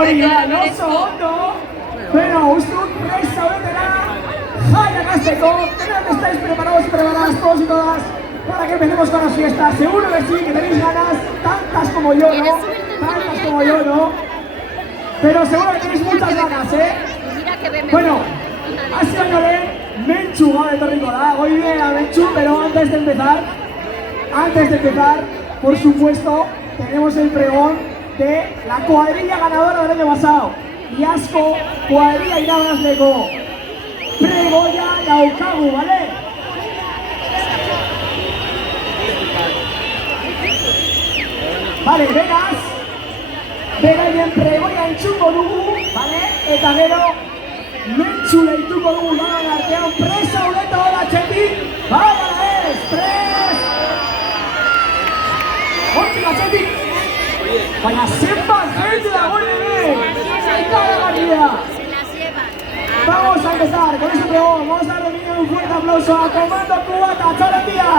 hori da, oso ondo. Bueno, uste dut presa horretara jaiak azteko. ¿Estáis preparados y preparadas todos y todas para que empecemos con las fiestas? Seguro que sí, que tenéis ganas, tantas como yo, ¿no? Tantas como yo, ¿no? Pero seguro que tenéis muchas ganas, ¿eh? Bueno, ha sido Yolen, Mentxu gaur etorriko da, hoy viene a Mentxu, pero antes de empezar, por supuesto, tenemos el pregón de la cuadrilla ganadora del año pasado. Iazko cuadrilla irabazleko pregoia daukagu, ¿vale? Vale, beraien pregoia entzungo dugu, ¿vale? Eta gero, Mentxu deituko dugu dagoen artean, presa ureta hola txetik, bai, ala ez, hortik atxetik, baina zenbat gente dagoen ere, eta da barria. Vamos a empezar con ese pregón, vamos a darle un fuerte aplauso a Comando Cubata, ¡Chaletía!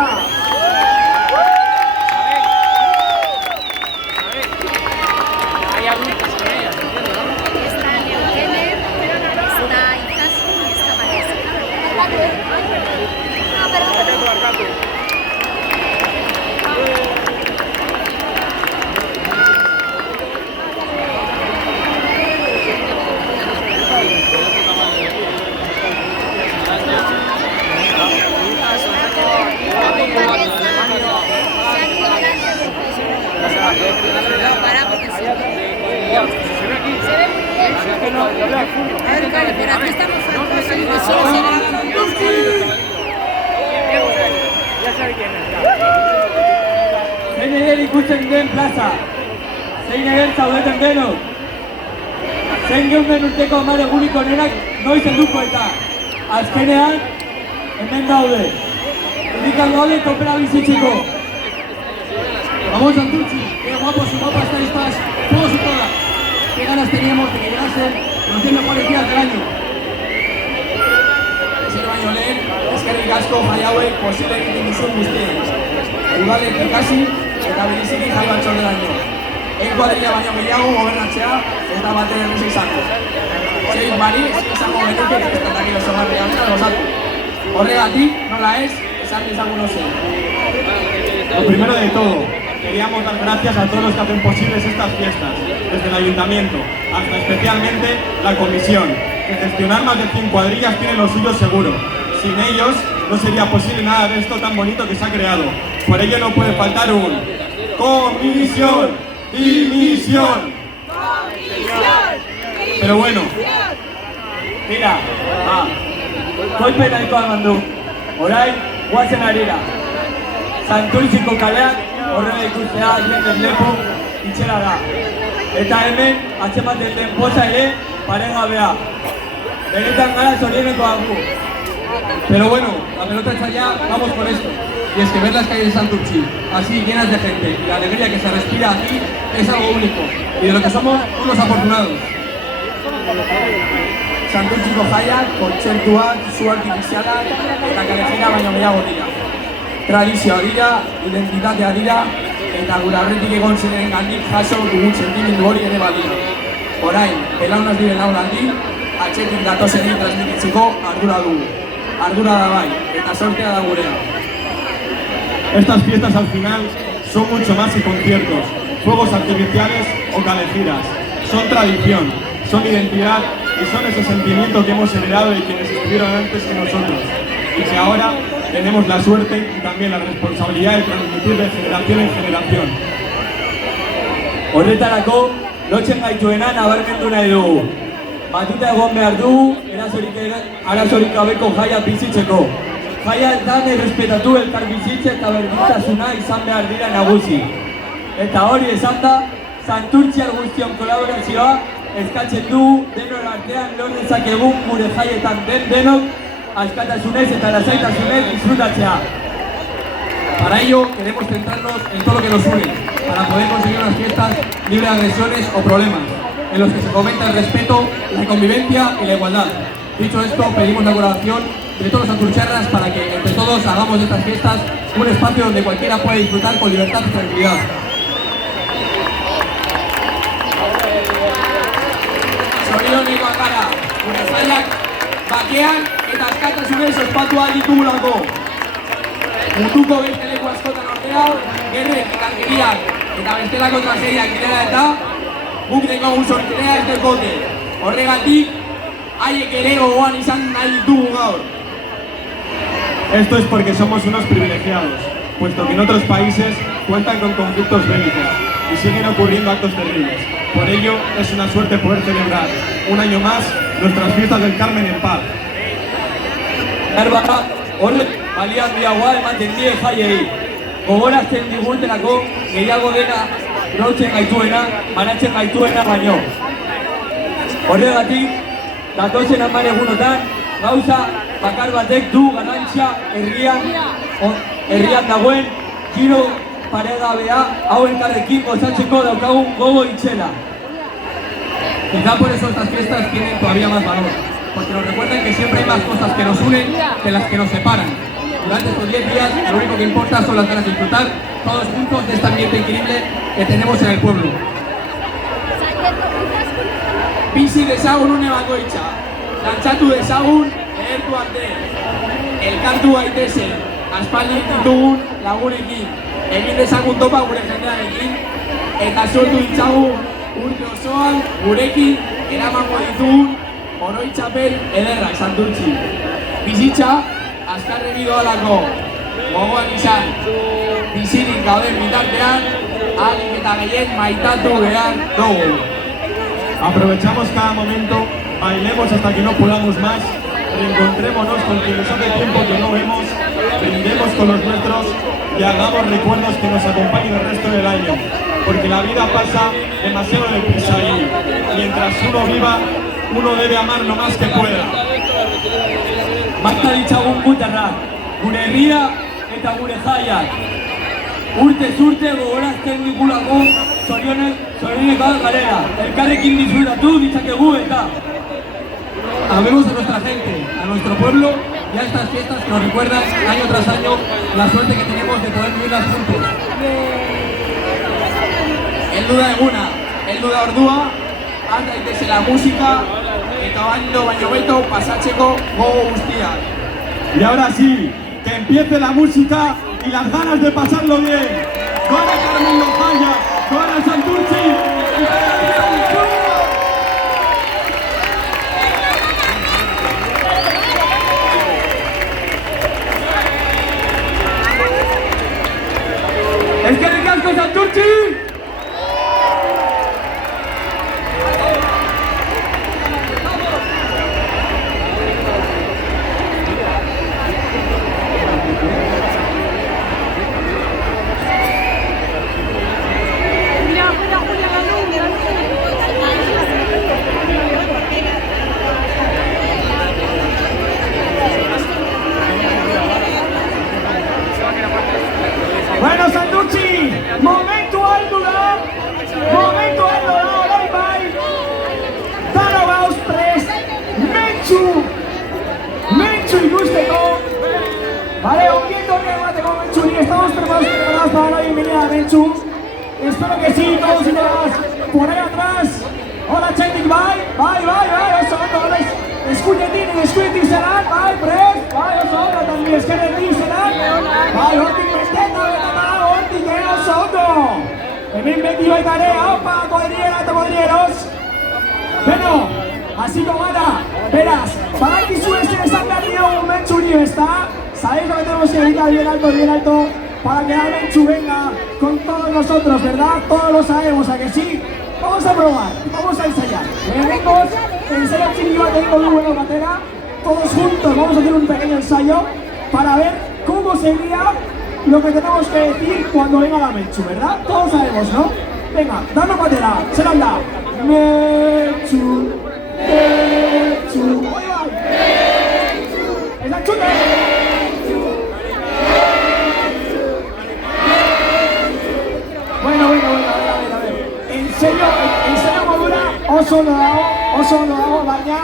Pero aquí estamos zein eder ikusten den plaza, zein eder zaudeten denok, zein geunden urteko 10 eguniko nenak noiz helduko eta azkenean hemen daude, indikan daude topera bizitzeko. Vamos Santurtzi, qué guapos y guapas estáis todos y todas. Qué ganas teníamos de que llegasen los 10 mejores días del año. Ezin baino lehen, eskerrik asko jai hauek posible egiten duzuen guztiei. Udalek ikasi eta bereziki jai batzorderaino. Kuadrilla baino gehiago gobernatzea ez da batere erraza izango. Zein balitz izango genuke festatak osagarria gozatu. Horregatik, nola ez, esan dezagun ozen. Lo primero de todo, queríamos dar gracias a todos los que hacen posibles estas fiestas, desde el ayuntamiento hasta especialmente la comisión, que gestionar más de 100 cuadrillas tiene lo suyo seguro. Sin ellos no sería posible nada de esto tan bonito que se ha creado. Por ello no puede faltar un comisión, dimisión. Pero bueno, Mira, kolpe nahikoa eman du, orain guazen arira. Santurtziko kaleak horrela ikustea jendez lepo itxera da. Eta hemen atzematen den poza ere paregabea. Benetan gara zorioneko gu. Pero bueno, la pelota está allá, vamos con esto. Y es que ver las calles de Santurtzi así llenas de gente y la alegría que se respira aquí es algo único. Y de lo que somos unos afortunados. Santurtziko jaiak, kontzertuak, zu artifizialak eta kalejira baino gehiago dira. Tradizioa dira, identitatea dira, eta gure aurretik egon ziren gandik jaso dugun sentimendu hori ere badira. Orain, belaunaz diren aurraldi, atxetik datozenei transmititzeko ardura dugu. Ardura da bai, eta sortea da gurea. estas fiestas al final son mucho más que conciertos, fuegos artificiales o calejiras. Son tradición, son identidad y son ese sentimiento que hemos heredado de quienes estuvieron antes que nosotros y que ahora tenemos la suerte y también la responsabilidad de transmitir de generación en generación. Horretarako, lotzen gaituena nabarmendu nahi dugu. Batuta egon behar dugu, arazorik gabeko jaia bizitzeko. Jaia dan errespetatu elkar bizitze eta berdintasuna izan behar dira nagusi. Eta hori esan da, Santurtziar guztion kolaborazioa eskatzen dugu denon artean lor dezakegun gure jaietan denok askatasunez eta lasaitasunez disfrutatzea. Para ello queremos centrarnos en todo lo que nos une, para poder conseguir unas fiestas libres de agresiones o problemas, en los que se fomenta el respeto, la convivencia y la igualdad. Dicho esto, pedimos la colaboración de todos los santurciarras para que entre todos hagamos de estas fiestas un espacio donde cualquiera pueda disfrutar con libertad y tranquilidad. zorionekoak gara, gure jaiak bakean eta askatasunez ospatua ditugulako. Munduko beste leku askotan ordea, gerrek, indarkeriak eta bestelako tragediak direla eta guk dekogun sortzea ez dekote. Horregatik, haiek ere gogoan izan nahi ditugu gaur. Esto es porque somos unos privilegiados, puesto que en otros países cuentan con conflictos bélicos y siguen ocurriendo actos terribles. Por ello, es una suerte poder celebrar un año más nuestras fiestas del Carmen en paz. Erbara, horrek balian diagoa ematen die jaiei. Gogorazten digutelako gehiago dena lotzen gaituena, banatzen gaituena baino. Horregatik, datozen 10 egunotan, gauza bakar batek du garrantzia herrian dagoen giro paregabea hau elkarrekin gozatzeko daukagun gogo itzela. Quizá por eso estas fiestas tienen todavía más valor, porque nos recuerdan que siempre hay más cosas que nos unen que las que nos separan. Durante estos 10 días lo único que importa son las ganas de disfrutar todos juntos de este ambiente increíble que tenemos en el pueblo. Bizi dezagun une bakoitza, dantzatu dezagun lehertu arte, elkartu gaitezen, aspaldi ditugun lagunekin, egin dezagun topa gure jendearekin, eta sortu ditzagun urte osoan gurekin eramango ditugun oroitzapen ederrak Santurtzi. Bizitza azkarregi doalako, gogoan izan, bizirik gauden bitartean, ahalik eta gehien maitatu behar dugu. Aprovechamos cada momento, bailemos hasta que no podamos más, reencontrémonos con quienes hace tiempo que no vemos, brindemos con los nuestros y hagamos recuerdos que nos acompañen el resto del año, porque la vida pasa demasiado deprisa y mientras uno viva, uno debe amar lo más que pueda. Marka ditzagun gutarrak, gure herria eta gure jaiak. Urtez urte gogorazten digulako zorionekoak garela. Elkarrekin disfrutatu ditzakegu eta amemos a nuestra gente, a nuestro pueblo y a estas fiestas que nos recuerdan año tras año la suerte que tenemos de poder vivirlas juntos. Helduda eguna, helduda ordua, has daitezela la música eta baino beto pasatzeko gogo guztiak. Y ahora sí, que empiece la música y las ganas de pasarlo bien. ¡Gora Carmen Lozaya! ¡Gora Santurtzi! ¡Y eskerrik asko Santurtzi! Bueno, Santurtzi, momentu aldu da, orain bai, dano gauz prest, mentxu ikusteko, vale, ongiendo que emateko mentxuri, estamos preparados para la bienvenida a mentxu, espero que sí, todos y todas, por ahí atrás, hola txaitik, bai, oso ondo, eskuetik zelan, bai, prest, bai, oso ondo, también eskerretik zelan, bai, hortik bestenda, hortik oso ondo, hemen beti baita ere, haupa, cuadrillera eta cuadrilleros, bueno, hasiko gara, beraz, badakizu zer esan behar diogun mentxuri, ezta? Sabéis lo que tenemos que gritar bien alto, para que el mentxu venga con todos nosotros, ¿verdad? Todos lo sabemos, ¿a que sí? Vamos a probar, vamos a ensayar. Venimos, ensayo chiquillo, tengo muy buena batera. Todos juntos vamos a hacer un pequeño ensayo para ver cómo sería lo que tenemos que decir cuando venga la mentxu, ¿verdad? Todos sabemos, ¿no? Venga, dame batera, se la da. Mentxu, mentxu. Oye, va. Es la chute. Bueno, a ver. En serio modura, oso ondo dago, baina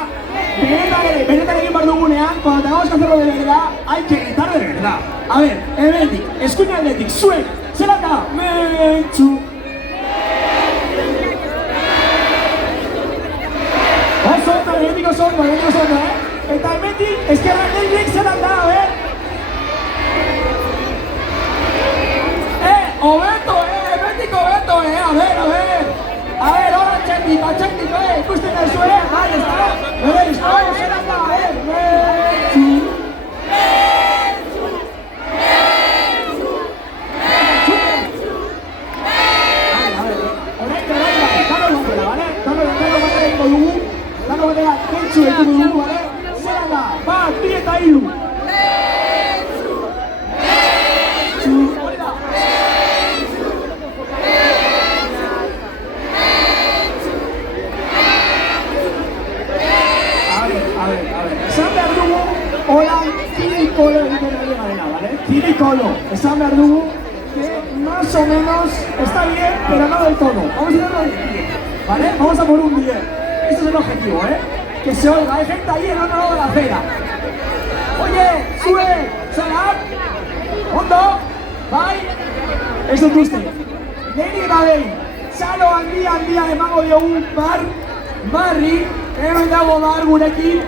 benetan egin behar dugunean, cuando tengamos que hacerlo de verdad, hay que gritar de verdad. A ver, hemendik, eskuin aldetik, zuek, zelan da, mentxu. hemendik oso ondo, Eta hemendik, eskerrak egin zelan da, Hobeto, hemendik hobeto, a ver. A ver, ahora txendiko, ikusten duzu, ahí está. Veréis, zelan da, Dano batera, kentsu egutu dugu, zelan da, bat, bi eta hiru. Esan behar dugu, hola, tirikolo egiten ari garela, ¿vale? Tirikolo, esan behar dugu, que más o menos está bien, pero no del todo. Vamos a hacerlo bien, ¿vale? Vamos a por un 10. Este es el objetivo, que se oiga, hay gente ahí en otro lado de la acera. Oye, sube, salam, ondo, bai, ez dut uste. Neri badei, txalo handia emango diogun barri, hemen dago bar gurekin,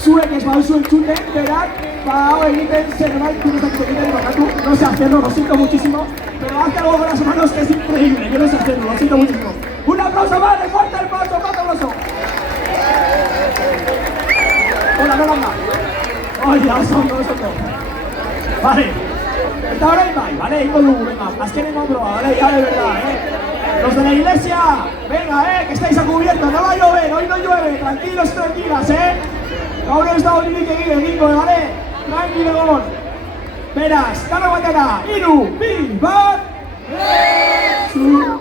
zuek ez baduzu entzuten, berak, hau egiten zerbait, no sé hacerlo, lo siento muchísimo, pero hace algo con las manos que es increíble, que no sé hacerlo, lo siento muchísimo. Un aplauso más, le falta el paso, más aplauso. Hola, no más. Oye, oso. Vale, eta orain bai, vale, ingo dugu, venga, azkenengo proba, vale, ya de verdad, Los de la iglesia, venga, que estáis a cubierto, no va a llover, hoy no llueve, tranquilos, tranquilas, Gaur ez da horirik egingo, vale? Tranquilo, gomon. Beraz, dano batera, 3, 2, 1,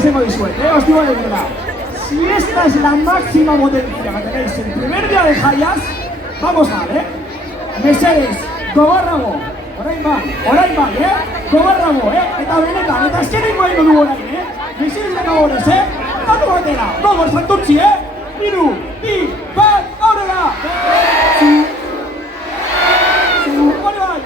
Hacemos disuelto, os digo de verdad. Si esta es la máxima potencia que tenéis el primer día de Jaias, vamos mal, Mesedes, gogorrago, orain bai, gogorrago, eta benetan, eta eskenengo egin dugu orain, Mesedes de gogorez, dano batera, gogor santurtzi, 3, 2, 1, aurrera! Hori bai!